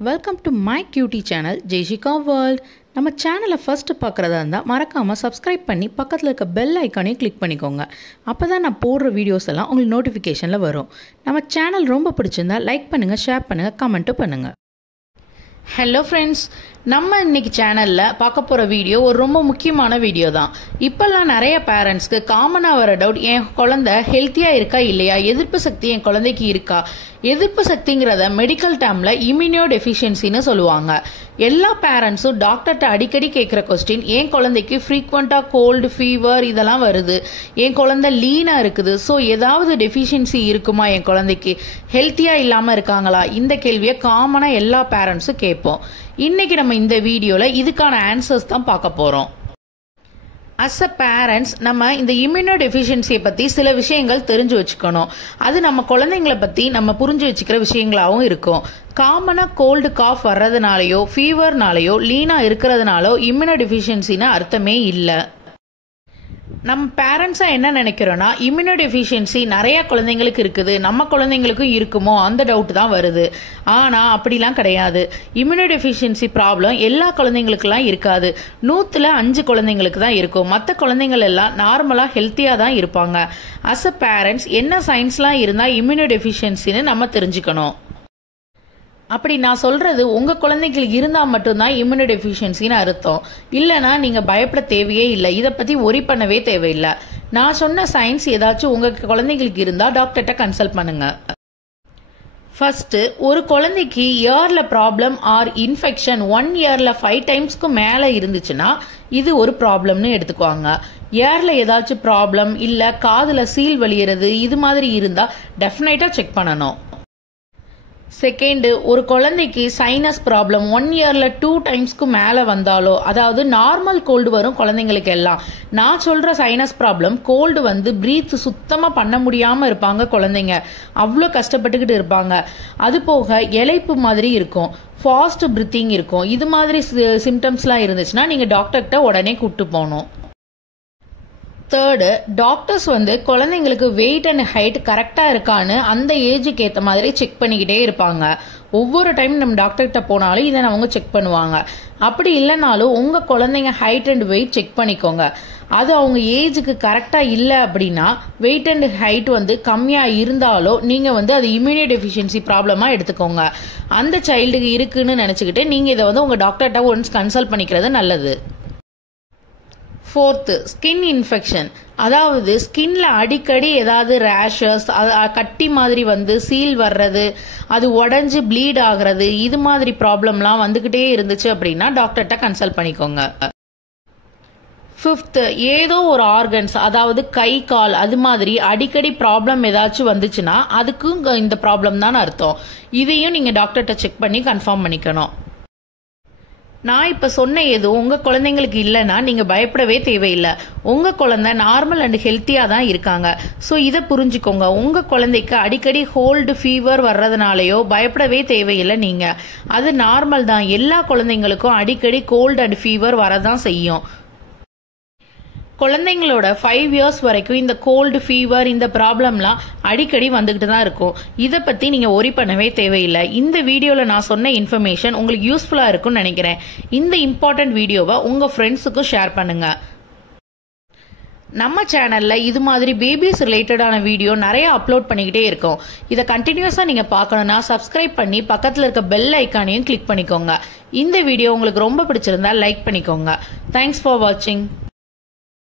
Welcome to my cutie channel Jeshika World. நம்ம சேனலை first பார்க்குறதா இருந்தால் மறக்காமல் சப்ஸ்கிரைப் பண்ணி பக்கத்தில் இருக்க பெல் ஐக்கானையும் கிளிக் பண்ணிக்கோங்க. அப்போ தான் நான் போடுற வீடியோஸ் எல்லாம் உங்களுக்கு நோட்டிஃபிகேஷனில் வரும். நம்ம சேனல் ரொம்ப பிடிச்சிருந்தா லைக் பண்ணுங்கள், ஷேர் பண்ணுங்கள், கமெண்ட்டும் பண்ணுங்கள். ஹலோ ஃப்ரெண்ட்ஸ், நம்ம இன்னைக்கு சேனலில் பார்க்க போகிற வீடியோ ஒரு ரொம்ப முக்கியமான வீடியோ தான். இப்போல்லாம் நிறைய பேரண்ட்ஸ்க்கு காமனாக வர டவுட், என் குழந்தை ஹெல்த்தியாக இருக்கா இல்லையா, எதிர்ப்பு சக்தி என் குழந்தைக்கு இருக்கா. எதிர்ப்பு சக்திங்கிறத மெடிக்கல் டேர்மில் இம்யூனோடெஃபிஷியன்சின்னு சொல்லுவாங்க. எல்லா பேரண்ட்ஸும் டாக்டர்கிட்ட அடிக்கடி கேட்குற கொஸ்டின், என் குழந்தைக்கு ஃப்ரீக்வெண்ட்டாக கோல்டு, ஃபீவர் இதெல்லாம் வருது, என் குழந்தை லீனாக இருக்குது, ஸோ ஏதாவது டெஃபிஷியன்சி இருக்குமா, என் குழந்தைக்கு ஹெல்த்தியாக இல்லாமல் இருக்காங்களா, இந்த கேள்வியை காமனாக எல்லா பேரண்ட்ஸும் கேட்போம். இன்னைக்கு நம்ம இந்த வீடியோவில் இதுக்கான ஆன்சர்ஸ் தான் பார்க்க போகிறோம். அஸ் அ பேரண்ட்ஸ் நம்ம இந்த இம்யூனோடெஃபிஷியன்சியை பற்றி சில விஷயங்கள் தெரிஞ்சு வச்சுக்கணும். அது நம்ம குழந்தைங்களை பற்றி நம்ம புரிஞ்சு வச்சுக்கிற விஷயங்களாகவும் இருக்கும். காமனாக கோல்டு காஃப் வர்றதுனாலையோ ஃபீவர்னாலையோ லீனாக இருக்கிறதுனாலோ இம்யூனோடெஃபிஷியன்சின்னு அர்த்தமே இல்லை. நம்ம பேரண்ட்ஸாக என்ன நினைக்கிறோன்னா, இம்யூனோடெஃபிஷியன்சி நிறைய குழந்தைங்களுக்கு இருக்குது, நம்ம குழந்தைங்களுக்கும் இருக்குமோ அந்த டவுட் தான் வருது. ஆனால் அப்படிலாம் கிடையாது. இம்யூனோடெஃபிஷியன்சி ப்ராப்ளம் எல்லா குழந்தைங்களுக்குலாம் இருக்காது. 100ல் 5 குழந்தைங்களுக்கு தான் இருக்கும். மற்ற குழந்தைங்கள் எல்லாம் நார்மலாக ஹெல்த்தியாக தான் இருப்பாங்க. அஸ் அ பேரண்ட்ஸ் என்ன சயின்ஸ்லாம் இருந்தால் இம்யூனோடெஃபிஷியன்சின்னு நம்ம தெரிஞ்சுக்கணும். அப்படி நான் சொல்றது உங்க குழந்தைகளுக்கு இருந்தா மட்டும்தான் இம்யூனோடெஃபிஷியன்சின்னு அர்த்தம். இல்லைன்னா நீங்க பயப்பட தேவையே இல்லை, இதை பத்தி ஒரி பண்ணவே தேவையில்லை. நான் சொன்ன சயின்ஸ் ஏதாச்சும் உங்க குழந்தைகளுக்கு இருந்தா டாக்டர்கிட்ட கன்சல்ட் பண்ணுங்க. ஃபர்ஸ்ட், ஒரு குழந்தைக்கு இயர்ல ப்ராப்ளம் ஆர் இன்ஃபெக்ஷன் 1 இயர்ல 5 டைம்ஸ்க்கு மேல இருந்துச்சுன்னா இது ஒரு ப்ராப்ளம்னு எடுத்துக்குவாங்க. இயர்ல ஏதாச்சும் ப்ராப்ளம் இல்ல காதுல சீல் வலியறது இது மாதிரி இருந்தா டெஃபினட்டா செக் பண்ணணும். செகண்ட், ஒரு குழந்தைக்கு சைனஸ் ப்ராப்ளம் 1 இயர்ல 2 டைம்ஸ்க்கு மேல வந்தாலோ, அதாவது நார்மல் கோல்டு வரும் குழந்தைங்களுக்கு எல்லாம். நான் சொல்ற சைனஸ் ப்ராப்ளம் கோல்டு வந்து பிரீத் சுத்தமா பண்ண முடியாம இருப்பாங்க குழந்தைங்க, அவ்வளோ கஷ்டப்பட்டுக்கிட்டு இருப்பாங்க. அது போக இளைப்பு மாதிரி இருக்கும், ஃபாஸ்ட் பிரீத்திங் இருக்கும். இது மாதிரி சிம்டம்ஸ்லாம் இருந்துச்சுன்னா நீங்க டாக்டர்கிட்ட உடனே கூப்பிட்டு போகணும். தேர்டு, டாக்டர்ஸ் வந்து குழந்தைங்களுக்கு வெயிட் அண்ட் ஹைட் கரெக்டாக இருக்கான்னு அந்த ஏஜுக்கு ஏற்ற மாதிரி செக் பண்ணிக்கிட்டே இருப்பாங்க. ஒவ்வொரு டைம் நம்ம டாக்டர்கிட்ட போனாலும் இதை அவங்க செக் பண்ணுவாங்க. அப்படி இல்லைனாலும் உங்கள் குழந்தைங்க ஹைட் அண்ட் வெயிட் செக் பண்ணிக்கோங்க. அது அவங்க ஏஜுக்கு கரெக்டாக இல்லை அப்படின்னா, வெயிட் அண்ட் ஹைட் வந்து கம்மியாக இருந்தாலோ நீங்கள் வந்து அது இம்யூனோடெஃபிஷியன்சி ப்ராப்ளமாக எடுத்துக்கோங்க. அந்த சைல்டுக்கு இருக்குன்னு நினச்சிக்கிட்டு நீங்கள் இதை வந்து உங்கள் டாக்டர்கிட்ட ஒன்ஸ் கன்சல்ட் பண்ணிக்கிறது நல்லது. ஃபோர்த்து, ஸ்கின் இன்ஃபெக்ஷன், அதாவது ஸ்கின்ல அடிக்கடி ஏதாவது ரேஷஸ், கட்டி மாதிரி வந்து சீல் வர்றது, அது உடஞ்சி ப்ளீட் ஆகுறது, இது மாதிரி ப்ராப்ளம்லாம் வந்துகிட்டே இருந்துச்சு அப்படின்னா டாக்டர்கிட்ட கன்சல்ட் பண்ணிக்கோங்க. ஃபிஃப்த், ஏதோ ஒரு ஆர்கன்ஸ், அதாவது கை கால் அது மாதிரி அடிக்கடி ப்ராப்ளம் ஏதாச்சும் வந்துச்சுன்னா அதுக்கும் இந்த ப்ராப்ளம் தான் அர்த்தம். இதையும் நீங்க டாக்டர்கிட்ட செக் பண்ணி கன்ஃபார்ம் பண்ணிக்கணும். நான் இப்போ சொன்ன எதுவும் உங்கள் குழந்தைங்களுக்கு இல்லைன்னா நீங்கள் பயப்படவே தேவையில்லை. உங்கள் குழந்தை நார்மல் அண்ட் ஹெல்த்தியாக தான் இருக்காங்க. ஸோ இதை புரிஞ்சுக்கோங்க. உங்கள் குழந்தைக்கு அடிக்கடி கோல்டு ஃபீவர் வர்றதுனாலையோ பயப்படவே தேவையில்லை. நீங்கள் அது நார்மல் தான். எல்லா குழந்தைங்களுக்கும் அடிக்கடி கோல்டு அண்ட் ஃபீவர் வரதான் செய்யும். குழந்தைங்களோட 5 இயர்ஸ் வரைக்கும் இந்த கோல்டு ஃபீவர் இந்த ப்ராப்ளம்லாம் அடிக்கடி வந்துகிட்டு தான் இருக்கும். இதை பற்றி நீங்கள் ஒரி பண்ணவே தேவையில்லை. இந்த வீடியோவில் நான் சொன்ன இன்ஃபர்மேஷன் உங்களுக்கு யூஸ்ஃபுல்லாக இருக்கும்னு நினைக்கிறேன். இந்த இம்பார்ட்டன்ட் வீடியோவை உங்கள் ஃப்ரெண்ட்ஸுக்கும் ஷேர் பண்ணுங்க. நம்ம சேனலில் இது மாதிரி பேபிஸ் ரிலேட்டடான வீடியோ நிறைய அப்லோட் பண்ணிக்கிட்டே இருக்கோம். இதை கண்டினியூஸாக நீங்கள் பார்க்கணுன்னா சப்ஸ்கிரைப் பண்ணி பக்கத்தில் இருக்க பெல் ஐக்கானையும் கிளிக் பண்ணிக்கோங்க. இந்த வீடியோ உங்களுக்கு ரொம்ப பிடிச்சிருந்தா லைக் பண்ணிக்கோங்க. தேங்க்ஸ் ஃபார் வாட்சிங்.